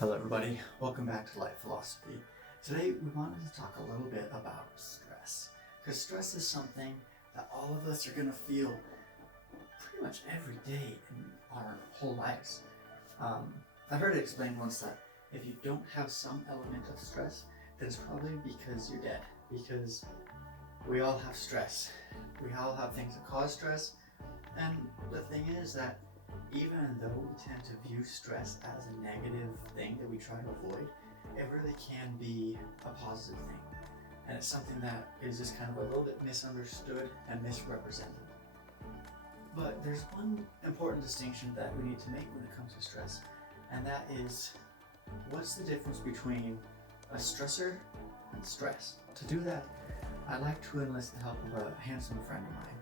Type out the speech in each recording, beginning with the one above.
Hello everybody, welcome back to Life Philosophy. Today we wanted to talk a little bit about stress, because stress is something that all of us are going to feel pretty much every day in our whole lives. I heard it explained once that if you don't have some element of stress, then it's probably because you're dead, because we all have stress. We all have things that cause stress, and the thing is that even though we tend to view stress as a negative thing that we try to avoid, it really can be a positive thing. And it's something that is just kind of a little bit misunderstood and misrepresented. But there's one important distinction that we need to make when it comes to stress, and that is, what's the difference between a stressor and stress? To do that, I'd like to enlist the help of a handsome friend of mine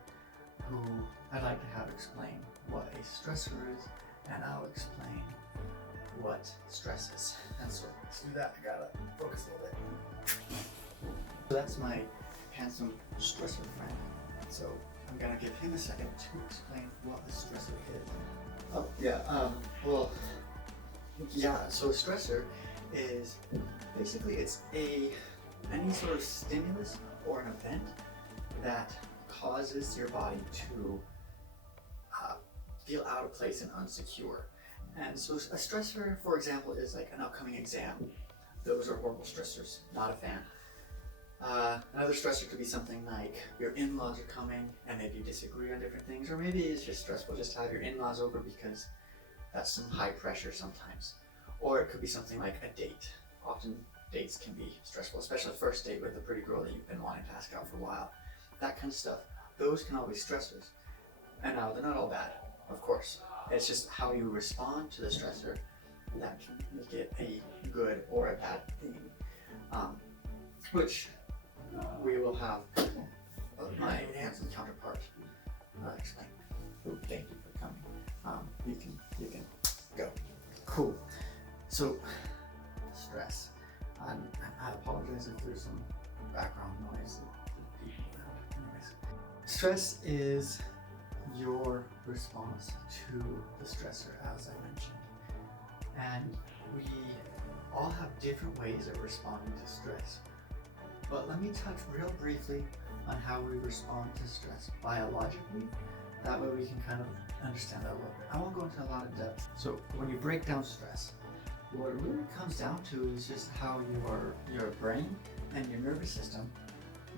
who I'd like to have explain what a stressor is, and I'll explain what stress is. And so let's do that. I gotta focus a little bit. So that's my handsome stressor friend. So I'm gonna give him a second to explain what a stressor is. So a stressor is basically any sort of stimulus or an event that causes your body to feel out of place and unsecure. And so a stressor, for example, is like an upcoming exam. Those are horrible stressors, not a fan. Another stressor could be something like your in-laws are coming and maybe you disagree on different things, or maybe it's just stressful just to have your in-laws over because that's some high pressure sometimes. Or it could be something like a date. Often dates can be stressful, especially a first date with a pretty girl that you've been wanting to ask out for a while. That kind of stuff. Those can all be stressors. And now they're not all bad, of course. It's just how you respond to the stressor that can make it a good or a bad thing. Which we will have my handsome counterpart explain. Oh, thank you for coming. You can go. Cool. So, stress. I apologize if there's some background noise. Anyways, stress is your response to the stressor, as I mentioned. And we all have different ways of responding to stress. But let me touch real briefly on how we respond to stress biologically. That way we can kind of understand that a little bit. I won't go into a lot of depth. So when you break down stress, what it really comes down to is just how your brain and your nervous system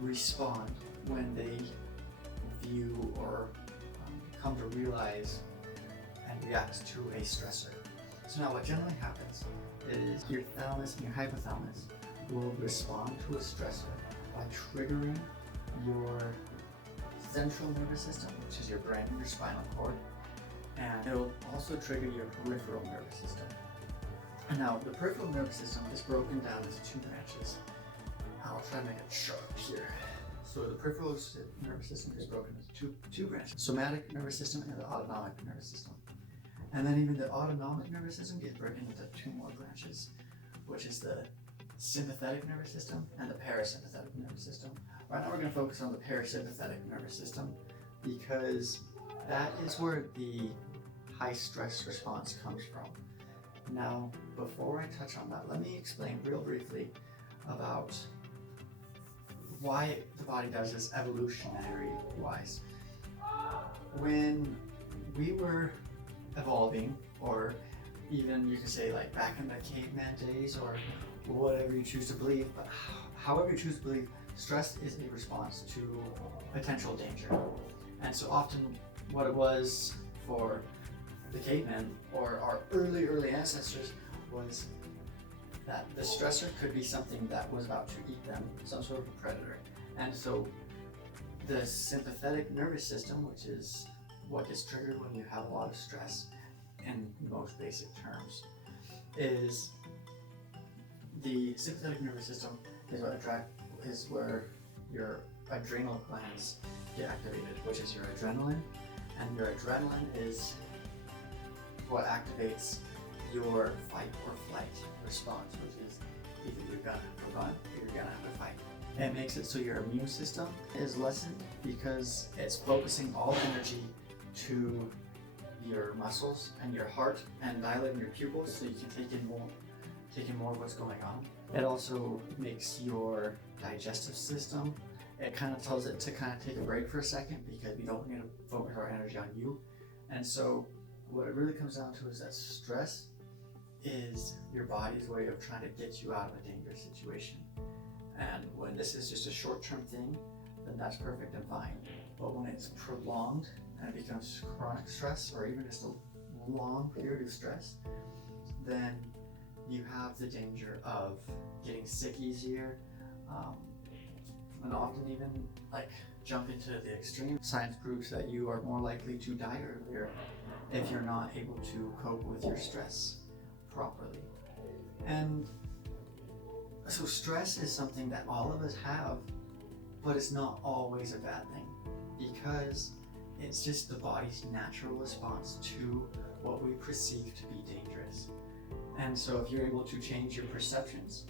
respond when they view or come to realize and react to a stressor. So now what generally happens is your thalamus and your hypothalamus will respond to a stressor by triggering your central nervous system, which is your brain and your spinal cord, and it'll also trigger your peripheral nervous system. And now the peripheral nervous system is broken down into two branches. I'll try to make it sharp here. So the peripheral nervous system is broken into two branches: somatic nervous system and the autonomic nervous system. And then even the autonomic nervous system gets broken into two more branches, which is the sympathetic nervous system and the parasympathetic nervous system. Right now we're going to focus on the parasympathetic nervous system because that is where the high stress response comes from. Now, before I touch on that, let me explain real briefly about why the body does this evolutionary wise. When we were evolving, or even you could say like back in the caveman days, or whatever you choose to believe, but however you choose to believe, stress is a response to potential danger. And so often what it was for the cavemen or our early ancestors was that the stressor could be something that was about to eat them, some sort of a predator. And so the sympathetic nervous system, which is what gets triggered when you have a lot of stress in most basic terms, is the sympathetic nervous system is where your adrenal glands get activated, which is your adrenaline. And your adrenaline is what activates your fight or flight response, which is either you're gonna run or you're gonna have to fight. It makes it so your immune system is lessened because it's focusing all energy to your muscles and your heart and dilating your pupils so you can take in more taking more of what's going on. It also makes your digestive system, it kind of tells it to kind of take a break for a second because we don't need to focus our energy on you. And so what it really comes down to is that stress is your body's way of trying to get you out of a dangerous situation. And when this is just a short-term thing, then that's perfect and fine. But when it's prolonged and it becomes chronic stress, or even just a long period of stress, then you have the danger of getting sick easier, and often even like jump into the extreme. Science proves that you are more likely to die earlier if you're not able to cope with your stress properly. And so stress is something that all of us have, but it's not always a bad thing, because it's just the body's natural response to what we perceive to be dangerous. And so if you're able to change your perceptions,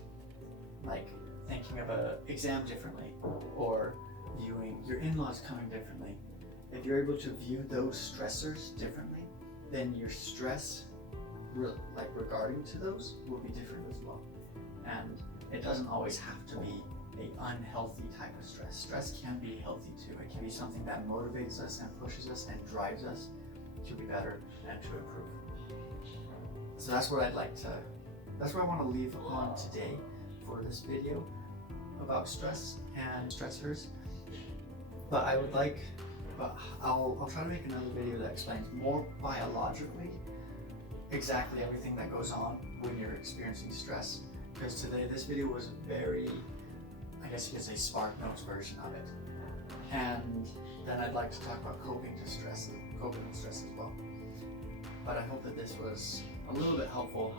like thinking of an exam differently, or viewing your in-laws coming differently, if you're able to view those stressors differently, then your stress regarding to those will be different as well. And it doesn't always have to be an unhealthy type of stress. Stress can be healthy too. It can be something that motivates us and pushes us and drives us to be better and to improve. So that's what that's what I want to leave on today for this video about stress and stressors. But I'll try to make another video that explains more biologically exactly everything that goes on when you're experiencing stress. Because today, this video was a very, I guess you could say, Spark Notes version of it. And then I'd like to talk about coping with stress as well. But I hope that this was a little bit helpful,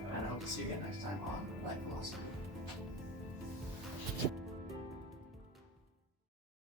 and I hope to see you again next time on Life Philosophy.